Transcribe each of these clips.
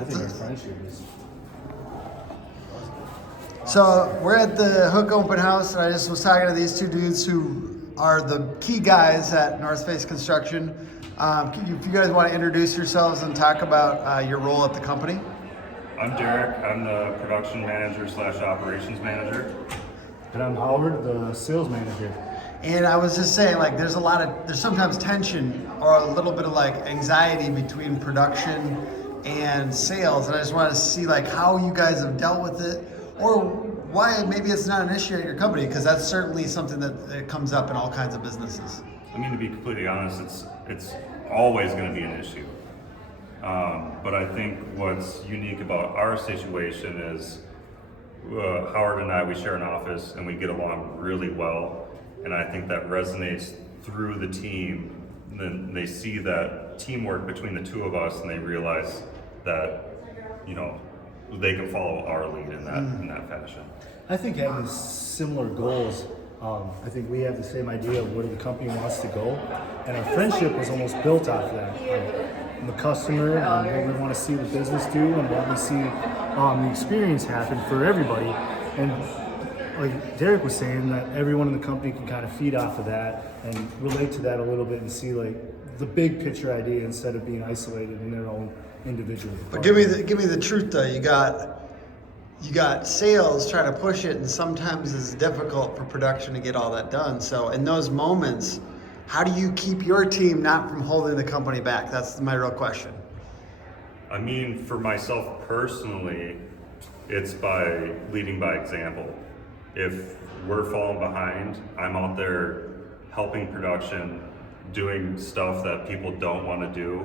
I think our friendship is. So we're at the Hook Open House, and I just was talking to these two dudes who are the key guys at North Face Construction. If you guys want to introduce yourselves and talk about your role at the company. I'm Derek. I'm the production manager / operations manager. And I'm Howard, the sales manager. And I was just saying, like, there's sometimes tension or a little bit of like anxiety between production and sales, and I just wanted to see like how you guys have dealt with it, or why maybe it's not an issue at your company, because that's certainly something that comes up in all kinds of businesses. I mean, to be completely honest, it's always going to be an issue. But I think what's unique about our situation is Howard and I, we share an office and we get along really well. And I think that resonates through the team. Then they see that teamwork between the two of us, and they realize that, you know, they can follow our lead in that fashion. I think having similar goals. I think we have the same idea of where the company wants to go, and our friendship was almost built off of that. The customer and what we want to see the business do, and what we see the experience happen for everybody. And like Derek was saying, that everyone in the company can kind of feed off of that and relate to that a little bit and see like the big picture idea instead of being isolated in their own individual. But give me the truth though. You got sales trying to push it, and sometimes it's difficult for production to get all that done. So in those moments, how do you keep your team not from holding the company back? That's my real question. I mean, for myself personally, it's by leading by example. If we're falling behind, I'm out there helping production, doing stuff that people don't want to do.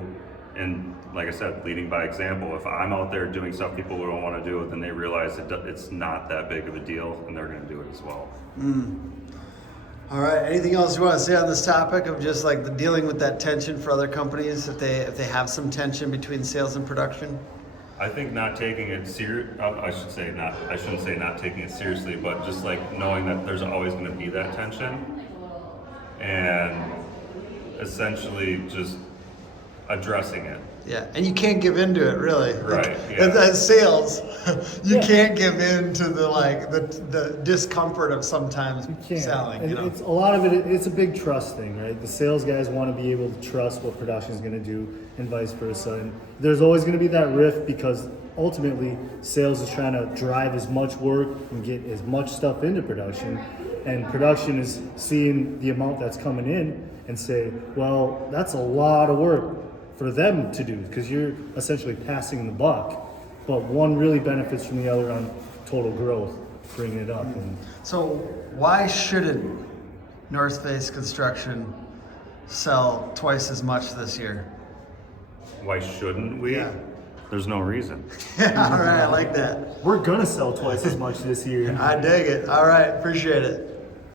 And like I said, leading by example. If I'm out there doing stuff people don't want to do, then they realize it's not that big of a deal, and they're going to do it as well. All right. Anything else you want to say on this topic of just like the dealing with that tension for other companies if they have some tension between sales and production? I think not taking it I shouldn't say not taking it seriously, but just like knowing that there's always going to be that tension, and essentially just addressing it. Yeah, and you can't give in to it, really. Right. Yeah. As sales, you can't give in to the discomfort of sometimes selling. And you know? it's a lot of it. It's a big trust thing, right? The sales guys want to be able to trust what production is going to do, and vice versa. And there's always going to be that rift because ultimately, sales is trying to drive as much work and get as much stuff into production, and production is seeing the amount that's coming in and say, "Well, that's a lot of work for them to do," because you're essentially passing the buck, but one really benefits from the other on total growth, bringing it up. And So why shouldn't North Face Construction sell twice as much this year? Why shouldn't we? Yeah. There's no reason. All right, I like that. we're gonna sell twice as much this year. I dig it. All right, appreciate it.